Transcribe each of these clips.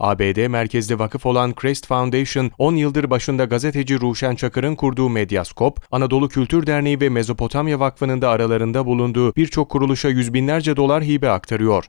ABD merkezli vakıf olan Crest Foundation, 10 yıldır başında gazeteci Ruşen Çakır'ın kurduğu Medyaskop, Anadolu Kültür Derneği ve Mezopotamya Vakfı'nın da aralarında bulunduğu birçok kuruluşa yüz binlerce dolar hibe aktarıyor.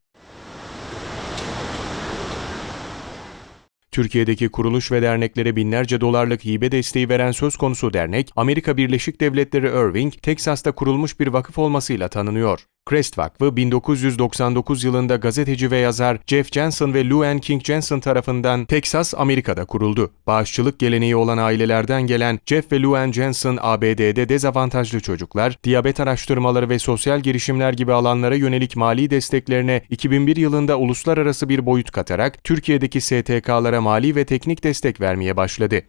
Türkiye'deki kuruluş ve derneklere binlerce dolarlık hibe desteği veren söz konusu dernek, Amerika Birleşik Devletleri Irving, Teksas'ta kurulmuş bir vakıf olmasıyla tanınıyor. Crest Vakfı 1999 yılında gazeteci ve yazar Jeff Jensen ve Lou Anne King Jensen tarafından Teksas, Amerika'da kuruldu. Bağışçılık geleneği olan ailelerden gelen Jeff ve Lou Anne Jensen, ABD'de dezavantajlı çocuklar, diyabet araştırmaları ve sosyal girişimler gibi alanlara yönelik mali desteklerine 2001 yılında uluslararası bir boyut katarak Türkiye'deki STK'lara mali ve teknik destek vermeye başladı.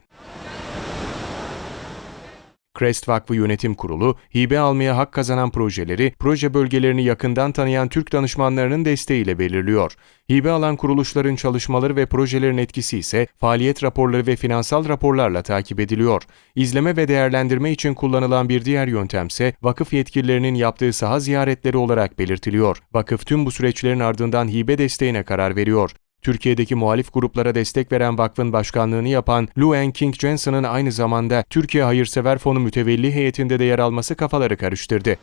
Crest Vakfı Yönetim Kurulu, hibe almaya hak kazanan projeleri, proje bölgelerini yakından tanıyan Türk danışmanlarının desteğiyle belirliyor. Hibe alan kuruluşların çalışmaları ve projelerin etkisi ise faaliyet raporları ve finansal raporlarla takip ediliyor. İzleme ve değerlendirme için kullanılan bir diğer yöntemse vakıf yetkililerinin yaptığı saha ziyaretleri olarak belirtiliyor. Vakıf tüm bu süreçlerin ardından hibe desteğine karar veriyor. Türkiye'deki muhalif gruplara destek veren vakfın başkanlığını yapan Anne King Jensen'ın aynı zamanda Türkiye Hayırsever Fonu mütevelli heyetinde de yer alması kafaları karıştırdı.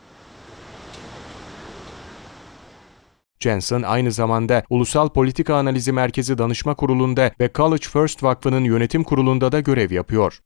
Jensen aynı zamanda Ulusal Politika Analizi Merkezi Danışma Kurulu'nda ve College First Vakfı'nın yönetim kurulunda da görev yapıyor.